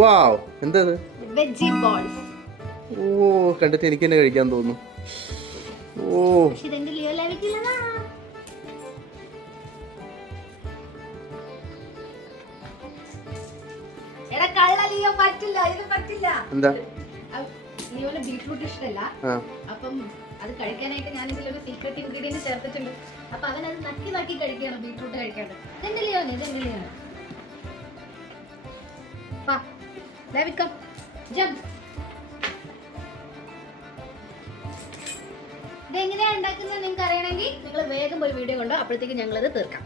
വാവ്, എന്താ veggie balls. ഓ, കണ്ടിട്ട് എനിക്ക് തന്നെ കഴിക്കാൻ തോന്നുന്നു. ഓ, ഇതെന്റെ ലിയോ ലാവിക്കുള്ളതാ. എടാ കള്ള ലിയോ, പറ്റില്ല, ഇത് പറ്റില്ല. എന്താ? ലിയോന് ബീട്രൂട്ട് ഇഷ്ടമല്ല. അപ്പം അത് കഴിക്കാനായിട്ട് ഞാൻ ഇതിലൊരു സീക്രട്ട് ഇൻഗ്രീഡിയന്റ് ചേർത്തിട്ടുണ്ട്. അപ്പൊ അവനത് നക്കി നക്കി കഴിക്കുകയാണ് ബീട്രൂട്ട് കഴിക്കാണ്ട്. ഇതെന്റെ ലിയോന്, ഇതെന്റെ ലിയോന്. ലാവിക്കം ജംപ്. ഇതെങ്ങനെയാ ഉണ്ടാക്കുന്നത് നിങ്ങൾക്ക് അറിയണമെങ്കിൽ നിങ്ങൾ വേഗം പോയി വീഡിയോ കണ്ടോ, അപ്പോഴത്തേക്ക് ഞങ്ങളത് തീർക്കാം.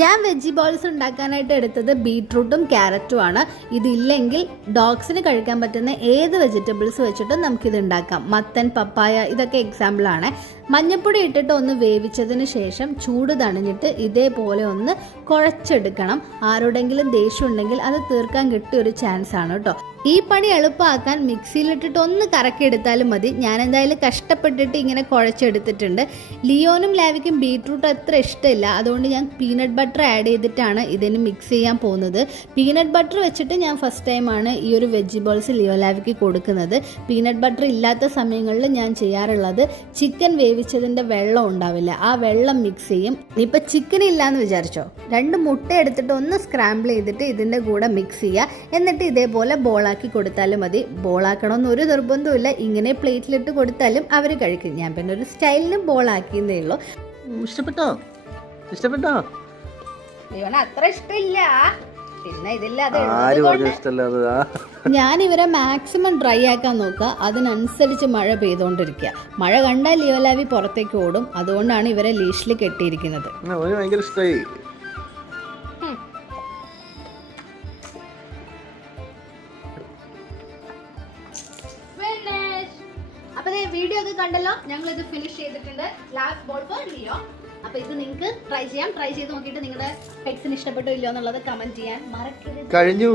ഞാൻ വെജി ബോൾസ് ഉണ്ടാക്കാനായിട്ട് എടുത്തത് ബീട്രൂട്ടും ക്യാരറ്റും ആണ്. ഇതില്ലെങ്കിൽ ഡോഗ്സിന് കഴിക്കാൻ പറ്റുന്ന ഏത് വെജിറ്റബിൾസ് വെച്ചിട്ടും നമുക്കിത് ഉണ്ടാക്കാം. മത്തൻ, പപ്പായ ഇതൊക്കെ എക്സാമ്പിളാണ്. മഞ്ഞൾപ്പൊടി ഇട്ടിട്ട് ഒന്ന് വേവിച്ചതിന് ശേഷം ചൂട് തണിഞ്ഞിട്ട് ഇതേപോലെ ഒന്ന് കുഴച്ചെടുക്കണം. ആരോടെങ്കിലും ദേഷ്യം ഉണ്ടെങ്കിൽ അത് തീർക്കാൻ കിട്ടിയ ഒരു ചാൻസ് ആണ് കേട്ടോ. ഈ പണി എളുപ്പമാക്കാൻ മിക്സിയിലിട്ടിട്ട് ഒന്ന് കറക്കിയെടുത്താലും മതി. ഞാൻ എന്തായാലും കഷ്ടപ്പെട്ടിട്ട് ഇങ്ങനെ കുഴച്ചെടുത്തിട്ടുണ്ട്. ലിയോനും ലാവിക്കും ബീട്രൂട്ട് അത്ര ഇഷ്ടമില്ല, അതുകൊണ്ട് ഞാൻ പീനട്ട് ബട്ടർ ആഡ് ചെയ്തിട്ടാണ് ഇതിന് മിക്സ് ചെയ്യാൻ പോകുന്നത്. പീനട്ട് ബട്ടർ വെച്ചിട്ട് ഞാൻ ഫസ്റ്റ് ടൈമാണ് ഈ ഒരു വെജിറ്റബിൾസ് ലിയോ ലാവിക്ക് കൊടുക്കുന്നത്. പീനട്ട് ബട്ടർ ഇല്ലാത്ത സമയങ്ങളിൽ ഞാൻ ചെയ്യാറുള്ളത് ചിക്കൻ വേവിച്ചതിൻ്റെ വെള്ളം ഉണ്ടാവില്ല, ആ വെള്ളം മിക്സ് ചെയ്യും. ഇപ്പം ചിക്കൻ ഇല്ലയെന്ന് വിചാരിച്ചോ, 2 മുട്ട എടുത്തിട്ട് ഒന്ന് സ്ക്രാമ്പിൾ ചെയ്തിട്ട് ഇതിൻ്റെ കൂടെ മിക്സ് ചെയ്യുക. എന്നിട്ട് ഇതേപോലെ ബോളാക്കി കൊടുത്താലും മതി. ബോളാക്കണമെന്ന് ഒരു നിർബന്ധമില്ല, ഇങ്ങനെ പ്ലേറ്റിലിട്ട് കൊടുത്താലും അവർ കഴിക്കും. ഞാൻ പിന്നെ ഒരു സ്റ്റൈലിന് ബോളാക്കിയതേ ഉള്ളൂ. ഇഷ്ടപ്പെട്ടോ? ഇഷ്ടപ്പെട്ടോ? അത്ര ഇഷ്ടമില്ല, പിന്നെ ഇതില്ലാതെ ഞാൻ ഇവരെ മാക്സിമം ഡ്രൈ ആക്കാൻ നോക്കുക. അതിനനുസരിച്ച് മഴ പെയ്തുകൊണ്ടിരിക്കുക. മഴ കണ്ടാൽ ലിയോ ലാവി പുറത്തേക്ക് ഓടും. അതുകൊണ്ടാണ് ഇവരെ ലീഷിൽ കെട്ടിയിരിക്കുന്നത്. ഭയങ്കര ഇഷ്ടമായി. അപ്പൊ വീഡിയോ ഒക്കെ കണ്ടല്ലോ, ഞങ്ങൾ ഇത് ഫിനിഷ് ചെയ്തിട്ടുണ്ട്. Last ball for Leo. അപ്പൊ ഇത് നിങ്ങൾക്ക് ട്രൈ ചെയ്യാം. ട്രൈ ചെയ്ത് നോക്കിയിട്ട് നിങ്ങളുടെ പെറ്റ്സിന് ഇഷ്ടപ്പെട്ടോ ഇല്ലയോ എന്നുള്ളത് കമന്റ് ചെയ്യാൻ മറക്കരുത്. കഴിഞ്ഞു.